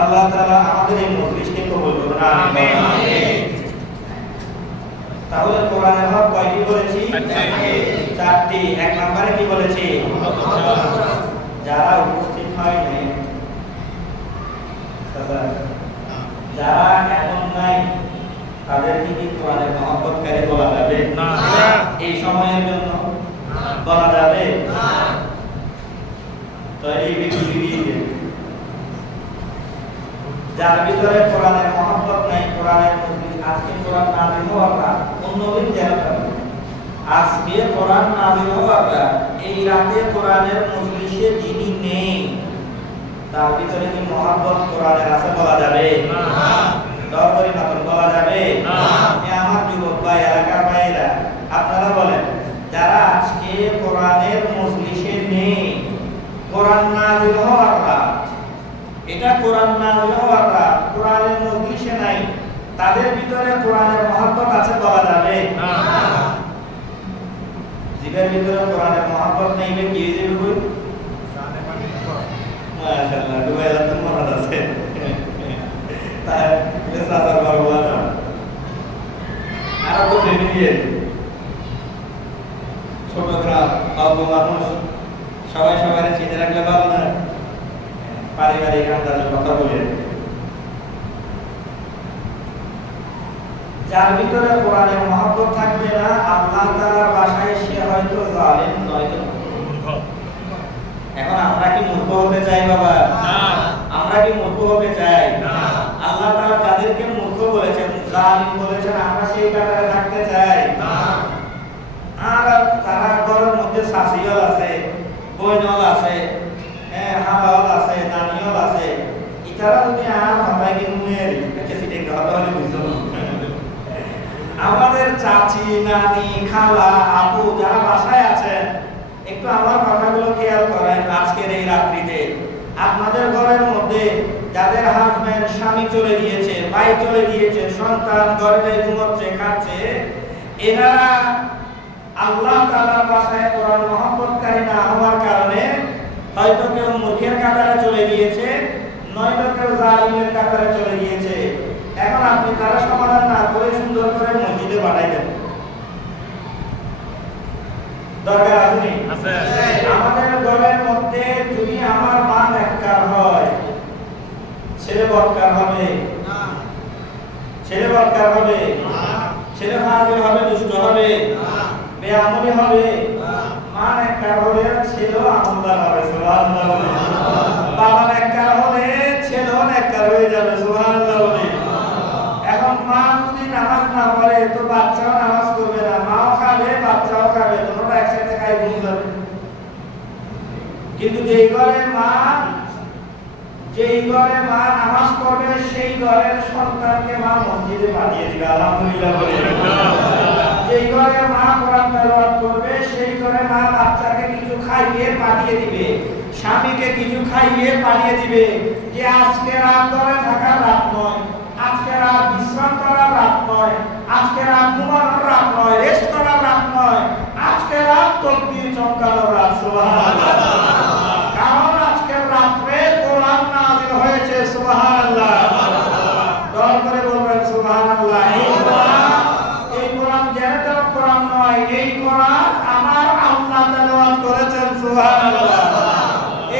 আল্লাহ তাআলা আমাদের এই মজলিসকে কবুল করুন, আমিন। তাহলে কোরআনের হক কয়টি বলেছি? চারটি। এক নম্বরে কি বলেছি? যারা উপস্থিত হয় নাই, যারা এমন নাই, তাদেরকে কি কোরআনের মহব্বতকারী বলা যাবে? না। এই সময়ের জন্য বলা যাবে না। তো এই বিক্রি যার ভিতরে কোরআনের মহব্বত নাই, কোরআনের মজলিস, আজকে কোরআন নাযিল হওয়াটা অন্যদিন জানা, আজকে কোরআন নাযিল হওয়াটা এই রাতে কোরআনের মজলিসে যিনি নেই, তার ভিতরে কি মহব্বত কোরআনের আছে বলা যাবে? না। দরবারি মতন বলা যাবে? না। আমার যুবক ভাই, এলাকার ভাইরা, আপনারা বলেন, যারা আজকে কোরআনের মজলিসে নেই, কোরআন নাযিল হওয়ার রাত, এটা কোরআন নাযিল হওয়ার রাত, কোরআনের মজলিসে নাই, তাদের ভিতরে কোরআনের মহব্বত আছে বলা যাবে? না। জীবের ভিতরে কোরআনের মহব্বত নেই, কি হয়ে যাবে? বই মাশাআল্লাহ, ডুবে যাচ্ছে, মনে আছে তাই বেসাদার বাবা না আর তো ফ্যামিলি, ছোট গ্রাম, অল্প মানুষ, সবাই সবাই চিনে রাখলে ভালো না? পারিবারিক আন্দাজের কথা বলে, যার ভিতরে কোরআনের মহব্বত থাকবে না, আল্লাহ তাআলার ভাষায় সে হয়তো জালিম, নয়তো মূর্খ। এখন আমরা কি মূর্খ হতে চাই বাবা? না। আমরা কি মূর্খ হতে চাই? না। আল্লাহ তাআলা যাদেরকে মূর্খ বলেছেন, জালিম বলেছেন, আমরা সেই কাতারে থাকতে চাই? না। আর তারা ঘরের মধ্যে শাসিয়ল আছে, বইনল আছে, হাওয়াল আছে, নানিয়ল আছে, ইতারা যদি আর মাথায় কিনুনের কেসি দেখতে হতে হলে বুঝতে হবে। আমাদের চাচি, নানি, খালা, আপু যারা বাসায় আছেন, একটু আমার কথাগুলো খেয়াল করেন। আজকের এই রাত্রিতে আপনাদের ঘরের মধ্যে যাদের হাজবেন্ড, স্বামী চলে গিয়েছে, ভাই চলে গিয়েছে, সন্তান ঘরে ঘুমোচ্ছে, খাচ্ছে, এনারা আল্লাহ তাআলার ভাষায় কোরআন মহব্বতকারী না হওয়ার কারণে হয়তো কেউ মূর্খের কাতারে চলে গিয়েছে, নয়তো কেউ জালিমের কাতারে চলে গিয়েছে। এখন আপনি তারা সমাধান না করে সুন্দর করে মসজিদে পাঠাই দেন, দরকার আছে? আমাদের ঘরের মধ্যে যদি আমার মা নেককার হয়, ছেলে বদকার হবে, ছেলে বদকার হবে, ছেলে ফাজিল হবে, দুষ্ট হবে, বেআমলি হবে, মা নেককার হলে ছেলেও আমলদার হবে, সুবহানাল্লাহ। বাবা নেককার হলে ছেলেও নেককার হয়ে যাবে, সুবহানাল্লাহ। এখন মা যদি নামাজ না পড়ে তো বাচ্চাও নামাজ পড়বে না, মাও খাবে, বাচ্চাও খাবে, তোমরা একসাথে খাই ঘুম যাবে। কিন্তু যেই ঘরে মা নামাজ পড়বে, সেই ঘরের সন্তানকে মা মসজিদে পাঠিয়ে দিবে, আলহামদুলিল্লাহ বলে। যেই ঘরে মা কোরআন তেলাওয়াত করবে, সেই ঘরে মা বাচ্চাকে কিছু খাইয়ে পাঠিয়ে দিবে, স্বামীকে কিছু খাইয়ে পাঠিয়ে দিবে, যে আজকে রাত ধরে থাকার রাত নয়, আজকে রাত বিশ্রাম করার রাত নয়, আজকে রাত ঘুমানোর রাত নয়, রেস্ট করার রাত নয়, আজকে রাত তাকবীর চমকানোর রাত, সুবহানাল্লাহ। কারণ আজকের রাতে কোরআন নাযিল হয়েছে, সুবহানাল্লাহ। দল করে বলবেন সুবহানাল্লাহ। এই কোরআন যেটা কোরআন নয়, এই কোরআন আমার আল্লাহ তেলাওয়াত করেছেন, সুবহানাল্লাহ।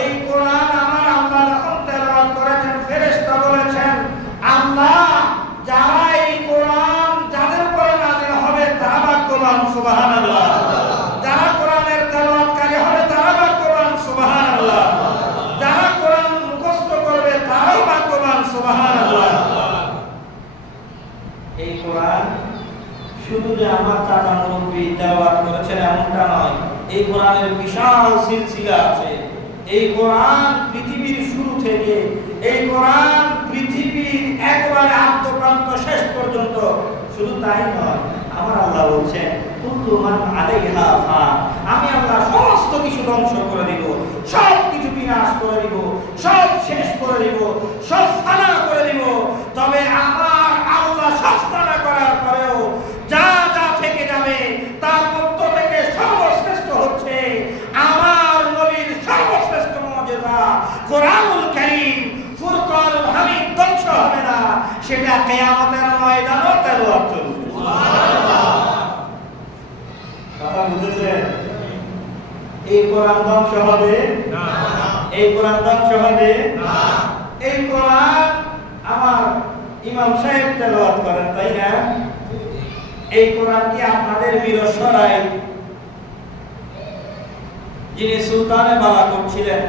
এই কোরআন আমার আল্লাহ যখন তেলাওয়াত করেছেন, ফেরেশতা বলেছেন, আল্লাহ যারা এই কোরআন যাদের উপরে নাযিল হবে তারা ভাগ্যবান, সুবহানাল্লাহ। যারা কোরআনের তেলাওয়াতকারী হবে তারা ভাগ্যবান, সুবহানাল্লাহ। যারা কোরআন মুখস্থ করবে তারাও ভাগ্যবান, সুবহানাল্লাহ। এই কোরআন শুধু যে আমার চাচা মুরব্বি তেলাওয়াত করেছেন এমনটা নয়, এই কোরআনের বিশাল সিলসিলা আছে। এই কোরআন পৃথিবীর শুরু থেকে, এই কোরআন পৃথিবীর একবারে আদ্যপ্রান্ত শেষ পর্যন্ত। শুধু তাই নয়, আমার আল্লাহ বলছেন, কুল্লু মান আলাইহা ফান, আমি আল্লাহ সমস্ত কিছু ধ্বংস করে দিব, সব কিছু বিনাশ করে দিব, সব শেষ করে দিব, সব ফানা করে দিব। তবে আমার আল্লাহ সব ফানা করার পরেও যা যা থেকে যাবে তার মধ্য থেকে সর্বশ্রেষ্ঠ হচ্ছে আমার নবীর সর্বশ্রেষ্ঠ মুজিজা কোরআনুল কারীম, ফুরকানুল হামিদ। হবে না, সেটা কিয়ামতের ময়দানেও তেলাওয়াত চলবে। কথা বুঝেছেন? এই কোরআন ধ্বংস হবে না, এই কোরআন ধ্বংস হবে না। এই কোরআন আমার ইমাম সাহেব তেলাওয়াত করেন, তাই না? এই কোরআন কি আপনাদের মিরসরাই যিনি সুলতানে বালাকোট ছিলেন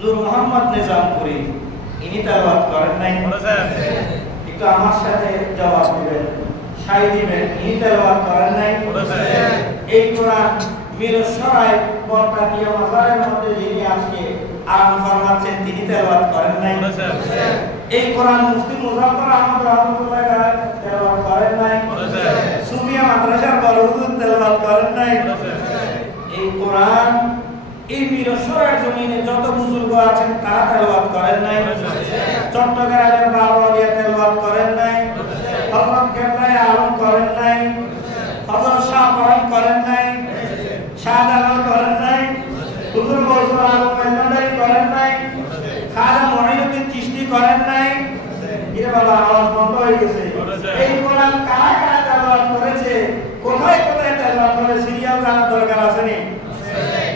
নূর মোহাম্মদ নিজামপুরী, ইনি তেলাওয়াত করেন নাই? একটু আমার সাথে জবাব দিবেন, সাই দিবেন, ইনি তেলাওয়াত করেন নাই? এই কোরআন মিরসরাই বরকাতিয়া মাজারের মধ্যে যিনি আজকে আরাম ফরমাচ্ছেন, তিনি তেলাওয়াত করেন নাই? এই কোরআন মুফতি মুজাফফর আহমদ রাহমাতুল্লাহ তেলাওয়াত করেন নাই? সুফিয়া মাদ্রাসার বড় হুজুর তেলাওয়াত করেন নাই? এই কোরআন এই মিরসরাইয়ের জমিনে যত বুজুর্গ আছেন তারা তেলাওয়াত করেন নাই? চট্টগ্রামের বারওয়ালিয়া তেলাওয়াত করেন নাই? হযরত কেবলায়ে আলম করেন নাই? হযরত শাহ পরাণ করেন নাই? শাহজালাল করেন নাই? হুজুর বজলুল আলম মেজবান্ডারি করেন নাই? খাজা মঈনুদ্দিন চিশতি করেন নাই? এর বাবা আওয়াজ বন্ধ হয়ে গেছে। এই কোরআন কারা কারা তেলাওয়াত করেছে, কোথায় কোথায় তেলাওয়াত করে, সিরিয়াল জানার দরকার আছে নি?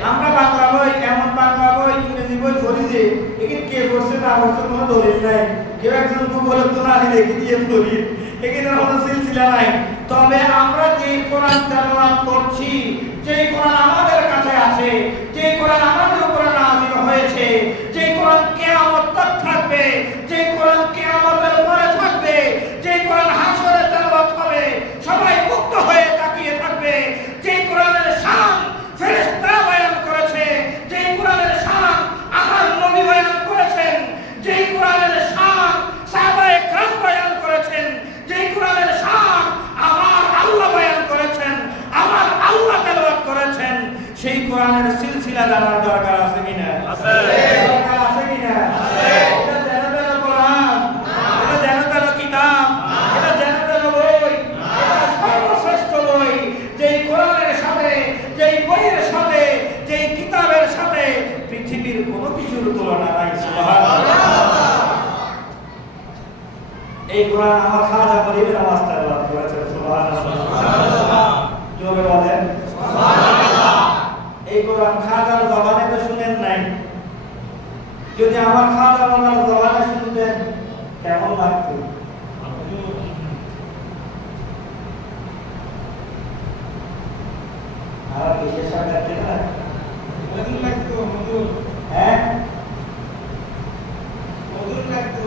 আমরা বাংলা বই, এমন বাংলা বই, ইংরেজি বই পড়ি যে এখানে কে পড়ছে না পড়ছে কোনো দলিল নাই। কেউ একজন গুগলে তুলানি রেখে দিয়ে পড়ি, এখানে কোনো সিলসিলা নাই। তবে আমরা যে কোরআন তেলাওয়াত করছি, যে কোরআন আমাদের কাছে আছে, যে কোরআন আমাদের উপরে নাযিল হয়েছে, যে কোরআন কিয়ামত তক থাকবে, যে কোরআন কিয়ামতের পরে থাকবে, যে কোরআন হাসরে তেলাওয়াত হবে, সবাই মুক্ত হয়ে তাকিয়ে থাকবে, যে কোরআনের শান ফেরেশতারা বয়ান করেছে, যে কোরআনের শান আমার নবী বয়ান করেছেন, যে কোরআনের শান সাহাবায়ে কেরাম বয়ান করেছেন, যে কোরআনের শান আমার আল্লাহ বয়ান করেছেন, আমার আল্লাহ তেলাওয়াত করেছেন, সেই কোরআনের সিলসিলা জানার দরকার আছে কিনা? আছে। দরকার আছে কিনা? আছে। এটা জানাতেন কোরআন, এটা জানাতেন কিতাব, এটা জানাতেন বই, এটা সর্বশ্রেষ্ঠ বই। যেই কোরআনের সাথে, যেই বইয়ের সাথে, যেই কিতাবের সাথে পৃথিবীর কোনো কিছুর তুলনা নাই। সুবহানাল্লাহ। এই কোরআন আমার খাজা গরিবের আওয়াজ তেলাওয়াত করেছেন। সুবহানাল্লাহ। জোরে বলেন সুবহানাল্লাহ। এই কোরআন খাজার জবানে তো শুনেন নাই, যদি আমার খাজা বাবার জবানে শুনতেন কেমন লাগতো? আর বিশেষ লাগতে না, মধুর লাগতো, মধুর। হ্যাঁ, মধুর লাগতো।